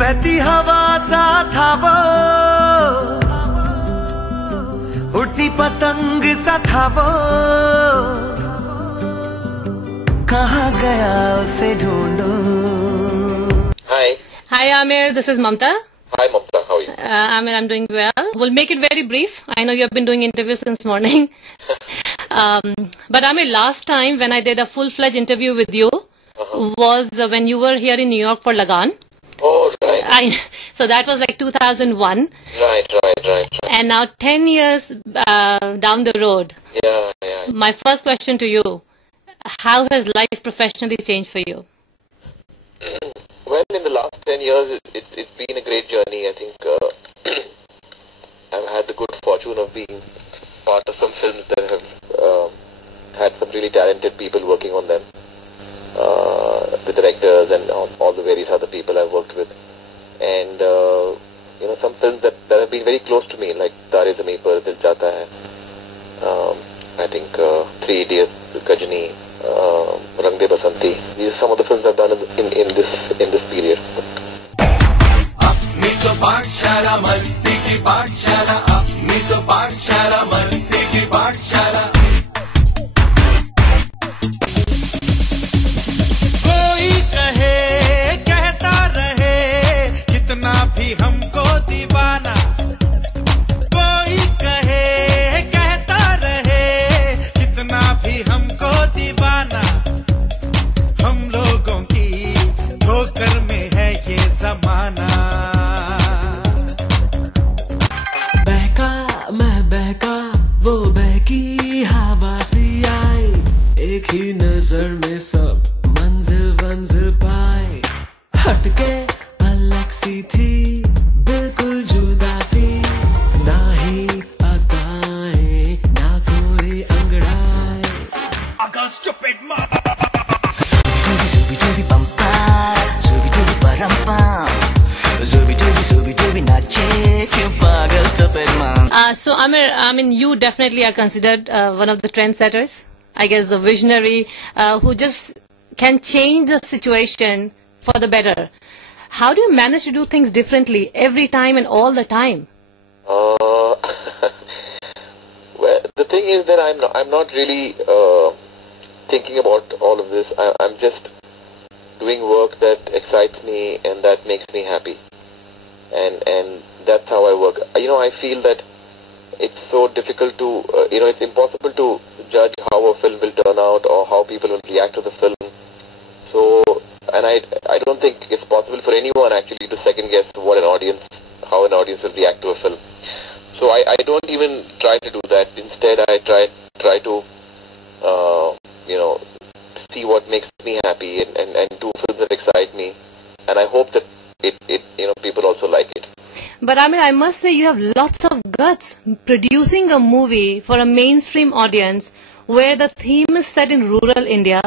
बहती हवा सा था वो, उड़ती पतंग सा था वो, कहाँ गया उसे ढूंढो। Hi. Hi Amir, this is Mamta. Hi Mamta, how are you? Amir, I'm doing well. We'll make it very brief. I know you have been doing interviews since morning. But Amir, last time when I did a full-fledged interview with you was when you were here in New York for Lagan. Oh, right. So that was like 2001. Right. And now 10 years down the road. Yeah. My first question to you, how has life professionally changed for you? Well, in the last 10 years, it's been a great journey. I think I've had the good fortune of being part of some films that have had some really talented people working on them. The directors and all the various other people I've worked with. And, some films that have been very close to me, like Tare Zameen Par, Dil Chahta Hai. I think Three Idiots, Kajani, Rang De Basanti. These are some of the films I've done in this period. अपनी तो पाठशाला मस्ती की पाठशाला, अपनी तो पाठशाला मस्ती की पाठशाला। कोई कहे कहता रहे कितना भी हमको दीवाना, कोई कहे कहता रहे कितना भी हमको दीवाना, हम लोगों की ठोकर में है ये जमाना। बहका मैं बहका वो बहकी हवा सी आई, एक ही नजर में सब मंजिल वंजिल पाए, हटके अलग सी थी बिल्कुल जुदा सी, ना ही अदाएं ना कोई अंगड़ाए। I got stupid Zubi bum pa, zubi param pam, zubi nache, kyun pagal stupid man. So Amir, I mean, you definitely are considered one of the trendsetters. I guess the visionary who just can change the situation for the better. How do you manage to do things differently every time and all the time? Well, the thing is that I'm not really thinking about all of this. I'm just doing work that excites me and that makes me happy, and that's how I work. I feel that it's so difficult to, it's impossible to judge how a film will turn out or how people will react to the film. So, and I don't think it's possible for anyone actually to second guess how an audience will react to a film. So I don't even try to do that. Instead, I try to, see what makes me happy and do films that excite me, and I hope that people also like it. But I mean, I must say you have lots of guts producing a movie for a mainstream audience where the theme is set in rural India.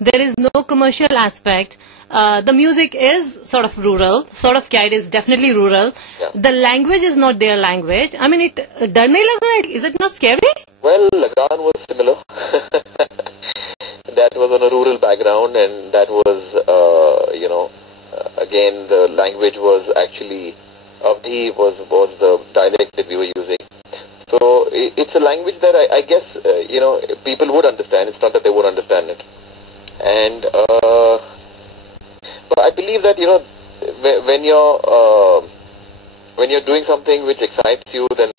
There is no commercial aspect. The music is sort of rural, it is definitely rural. Yeah. The language is not their language. I mean, डर नहीं लग रहा है? Is it not scary? Well, Lagan was similar. That was on a rural background, and that was, again, the language was actually, Avdhi was the dialect that we were using. So it's a language that I guess, people would understand. It's not that they would understand it. And, but I believe that, when you're doing something which excites you, then,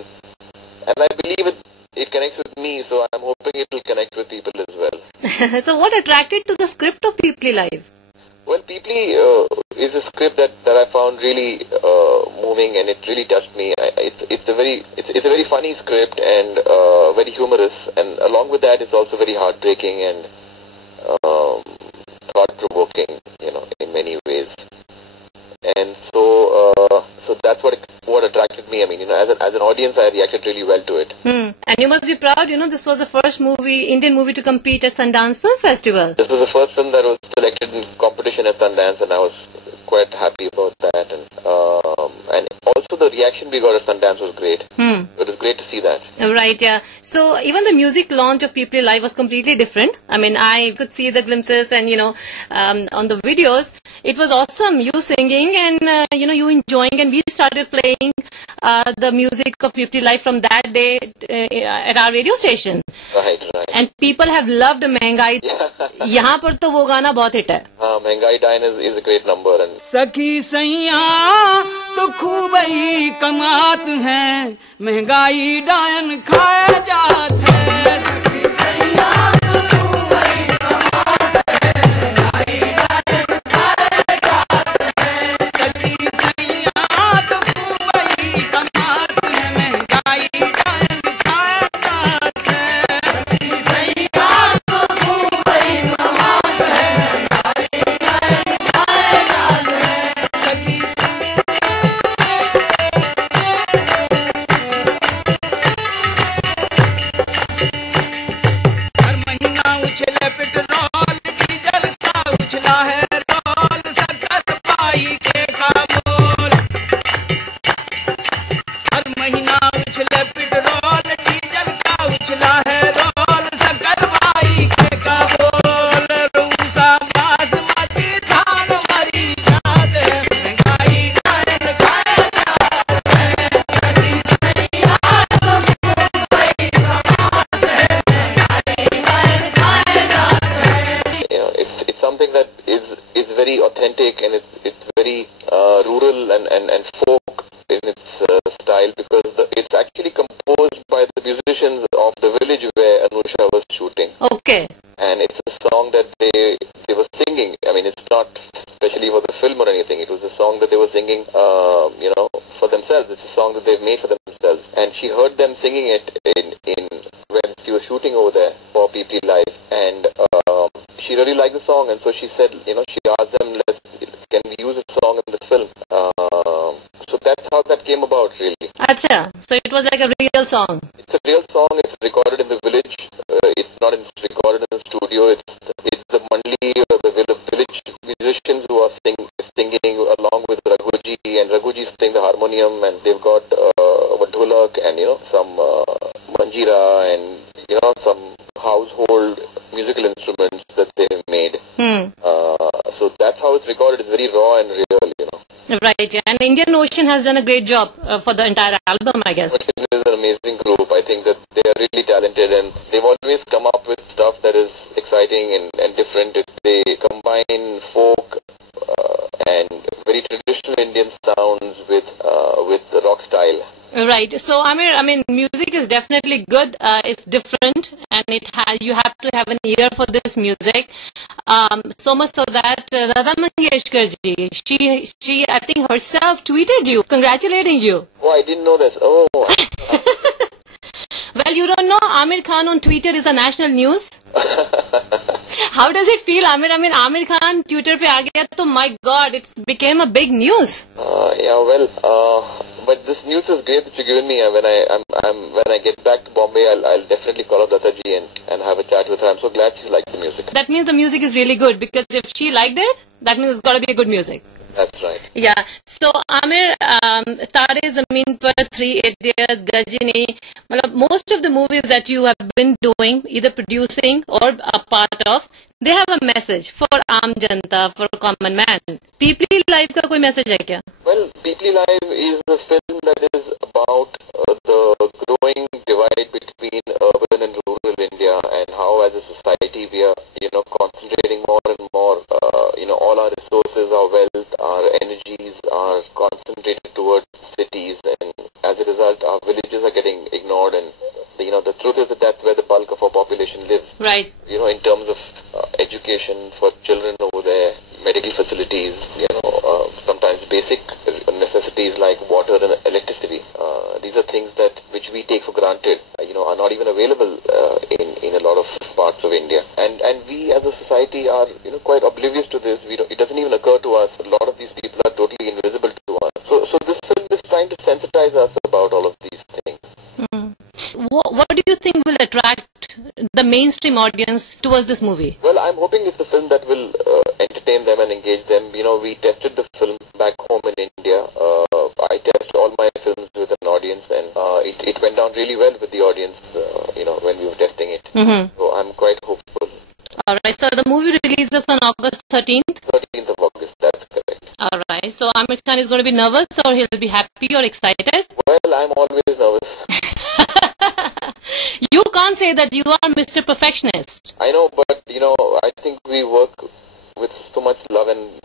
and I believe it connects with me, so I'm hoping it will connect with people as well. So what attracted to the script of Peepli Live? Well, Peepli is a script that I found really moving, and it really touched me. It's a very funny script and very humorous, and along with that, it's also very heartbreaking and thought-provoking, in many ways. And so that's what attracted me. I mean, as an audience, I reacted really well to it. And you must be proud. This was the first Indian movie to compete at Sundance Film Festival. This was the first film that was selected in competition at Sundance, and I was quite happy about that, and also the reaction we got at Sundance was great. It was great to see that. Right, yeah. So even the music launch of People Live was completely different. I mean, I could see the glimpses and, on the videos. It was awesome, you singing and, you enjoying, and we started playing the music of People Live from that day at our radio station. Right. And people have loved Mehengai. यहाँ पर तो वो गाना बहुत hit है. Mehengai Dine is a great number. And सखी सैया तो खूब ही कमात हैं, महंगाई डायन खाया जात है. सखी सैया तो खूब ही कमात है, महंगाई डायन खाया जात है. सखी सैया तो खूब ही कमात है, महंगाई डायन खाया जात है. सखी सैया तो खूब ही कमात है, महंगाई डायन खाया जात है. सखी हर महीना उछले पेट्रोल डीजल का उछला है रोल, सरकार पाई के काबूल. हर महीना उछले पेट्रोल डीजल का उछला है रोल, सरकार पाई के काबूल. रूसा बासमती धान भरी जात है, महंगाई डायन खाया जात है. सखी सैया तो खूब ही कमात है, महंगाई डायन खाया जात है. it's something that is very authentic, and it's very rural and folk in its style, because it's actually composed by the musicians of the village where Anusha was shooting. Okay. And it's a song that they were singing. I mean, it's not especially for the film or anything. It was a song that they were singing, for themselves. It's a song that they've made for themselves. And she heard them singing it in when she was shooting over there for PP Live. And she really liked the song, and so she said, she asked them, can we use this song in the film? So that's how that came about, really. Acha, so it was like a real song. It's a real song. It's recorded in the village. It's not recorded in the studio. It's the Mandli or the village musicians who are singing along with Raghuji, and Raghuji is playing the harmonium, and they've got a dholak and some manjira and some household musical instruments that they made. So that's how it's recorded. It's very raw and real, Right, yeah. And Indian Ocean has done a great job for the entire album, I guess. It is an amazing group. I think that they are really talented, and they've always come up with stuff that is exciting and different. They combine folk and very traditional Indian sounds with the rock style. Right. So, Amir, music is definitely good. It's different, and you have to have an ear for this music. So much so that Lata Mangeshkar ji, she I think herself tweeted you, congratulating you. Oh, I didn't know this. Oh. Well, you don't know, Amir Khan on Twitter is a national news. How does it feel, Amir? Amir Khan Twitter pe aa gaya, to my God, it became a big news. But this news is great that you've given me. When I get back to Bombay, I'll definitely call up Lata ji and have a chat with her. I'm so glad she likes the music. That means the music is really good, because if she liked it, that means it's got to be a good music. That's right. Yeah. So, Amir, Tare Zameen Par, 3 Idiots, Gajini, most of the movies that you have been doing, either producing or a part of, they have a message for Aam Janta, for common man. People Live ka koi message hai kya? Well, People Live is a film that is about the growing divide between urban and rural India, and how as a society we are, concentrating more and more, all our resources, our wealth, our energies are concentrated towards cities, and as a result our villages are getting ignored, and the truth is that that's where the bulk of our population lives. Right. In terms of education for children over there, medical facilities, sometimes basic necessities like water and electricity. These are things which we take for granted, are not even available in a lot of parts of India. And we as a society are, quite oblivious to this. It doesn't even occur to us. A lot of these people are totally invisible to us. So this film is trying to sensitize us about all of these things. What do you think will attract the mainstream audience towards this movie? Well, I'm hoping it's a film that will entertain them and engage them. We tested the film back home in India. I test all my films with an audience, and it went down really well with the audience, when we were testing it. Mm-hmm. So I'm quite hopeful. Alright, so the movie releases on August 13th? 13th of August, that's correct. Alright, so Aamir Khan is going to be nervous or he'll be happy or excited? Well, I'm always nervous. You can't say that you are Mr. Perfectionist. I know, but I think we work with so much love and